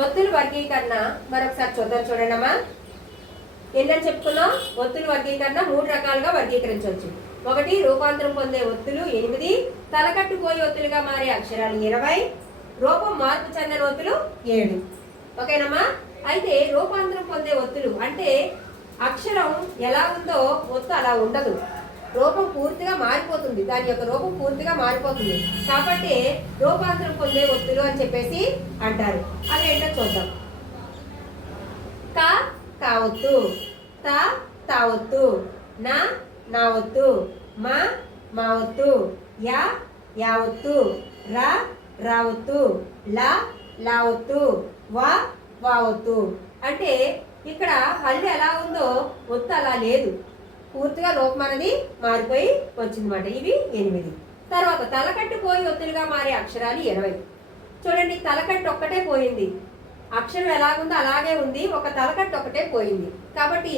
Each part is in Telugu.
ఒత్తుల వర్గీకరణ మరొకసారి చూద్దాం చూడండమ్మా. ఏంటని చెప్పుకున్నాం? ఒత్తుల వర్గీకరణ మూడు రకాలుగా వర్గీకరించవచ్చు. ఒకటి రూపాంతరం పొందే ఒత్తులు ఎనిమిది తలకట్టుపోయే ఒత్తులుగా మారే అక్షరాలు ఇరవై రూపం మార్పు చెందిన ఒత్తులు ఏడు. ఓకేనమ్మా? అయితే రూపాంతరం పొందే ఒత్తులు అంటే అక్షరం ఎలా ఉందో ఒత్తు అలా ఉండదు. రూపం పూర్తిగా మారిపోతుంది. దాని యొక్క రూపం పూర్తిగా మారిపోతుంది. కాబట్టి రూపాంతరం పొందే ఒత్తులు అని చెప్పేసి అంటారు. అవి ఏంటో చూద్దాం. కా కావత్తు త తావత్తు నా నావత్తు మా మావత్తు యా యావత్తు రా రావత్తు లా లావత్తు వా వావత్తు అంటే ఇక్కడ హల్లు ఎలా ఉందో ఒత్తు అలా లేదు. పూర్తిగా రూపం అనేది మారిపోయి వచ్చిందన్నమాట. ఇవి ఎనిమిది. తర్వాత తలకట్టు పోయి ఒత్తులుగా మారే అక్షరాలు ఇరవై. చూడండి తలకట్టు ఒక్కటే పోయింది. అక్షరం ఎలాగుందో అలాగే ఉంది ఒక తలకట్టు ఒకటే పోయింది. కాబట్టి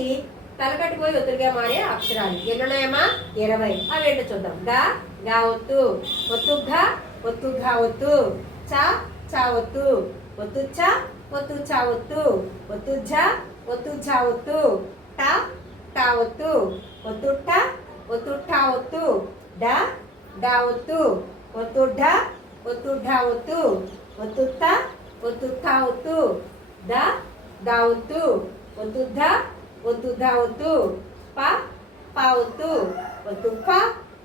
తలకట్టు పోయి ఒత్తులుగా మారే అక్షరాలు ఎన్ని ఉన్నాయమ్మా ఇరవై. అవి ఏంటో చూద్దాం. గా గా ఒత్తు. ఒత్తు ఘ ఒత్తు ఘ ఒత్తు. చ చ ఒత్తు. ఒత్తు చ ఒత్తు చా ఒత్తు. ఒత్తు ఒత్తు ఝ ఒత్తు. ట ట ఒత్తు ఒత్తు ట ఒత్తు ఠ ఒత్తు డ డ ఒత్తు ఒత్తు ఢ ఒత్తు ఢ ఒత్తు ఒత్తు త ఒత్తు థ ఒత్తు ద ద ఒత్తు ఒత్తు ధ ఒత్తు ధ ఒత్తు ప ప ఒత్తు ఒత్తు ఫ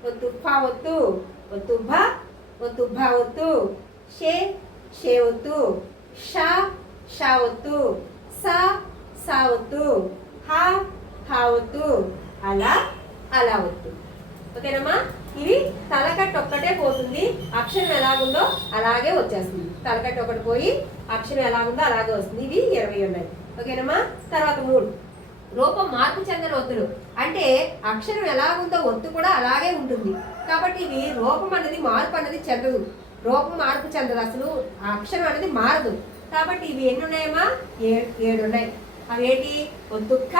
ఒత్తు ఫ ఒత్తు ఒత్తు భ ఒత్తు భ ఒత్తు షే షే ఒత్తు ష ష కావద్దు అలా అలా వద్దు ఓకేనమ్మా? ఇవి తలకట్టు ఒక్కటే పోతుంది. అక్షరం ఎలాగుందో అలాగే వచ్చేస్తుంది. తలకట్టు ఒకటి పోయి అక్షరం ఎలాగుందో అలాగే వస్తుంది. ఇవి ఇరవై ఉన్నాయి ఓకేనమ్మా? తర్వాత మూడు. రూపం మార్పు చెందిన ఒత్తులు. అంటే అక్షరం ఎలాగుందో ఒత్తు కూడా అలాగే ఉంటుంది. కాబట్టి ఇవి రూపం అనేది మార్పు అనేది చెందదు రూపం మార్పు చెందదు అసలు. అక్షరం అనేది మారదు. కాబట్టి ఇవి ఎన్ని ఉన్నాయమ్మా? ఏ- ఏడు ఉన్నాయి. అవేటి? ఒత్తుక్క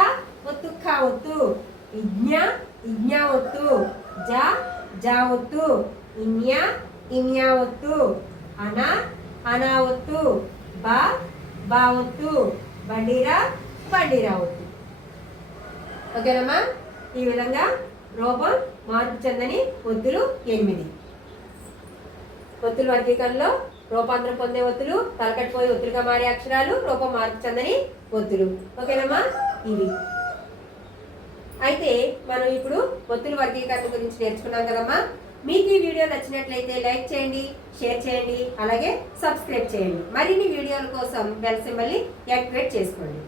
ఒత్తుక్క ఒత్తు ఇజ్ఞ ఇజ్ఞ ఒత్తు జ జ ఒత్తు ఇన్య ఇన్య ఒత్తు అన అన ఒత్తు బ బా ఒత్తు బండిరా బండిరా ఒత్తు. ఓకేనమ్మా? ఈ విధంగా రూపం మార్పు చెందని ఒత్తులు ఎనిమిది. ఒత్తుల వర్గీకరణలో రూపాంతరం పొందే ఒత్తులు తలకట్టుపోయే ఒత్తులుగా మారే అక్షరాలు రూపం మార్పు చెందని ఒత్తులు. ఓకేనమ్మా? ఇవి. అయితే మనం ఇప్పుడు ఒత్తుల వర్గీకరణ గురించి నేర్చుకున్నాం కదమ్మా. మీకు ఈ వీడియో నచ్చినట్లయితే లైక్ చేయండి షేర్ చేయండి అలాగే సబ్స్క్రైబ్ చేయండి. మరిన్ని వీడియోల కోసం బెల్ సింబల్ని యాక్టివేట్ చేసుకోండి.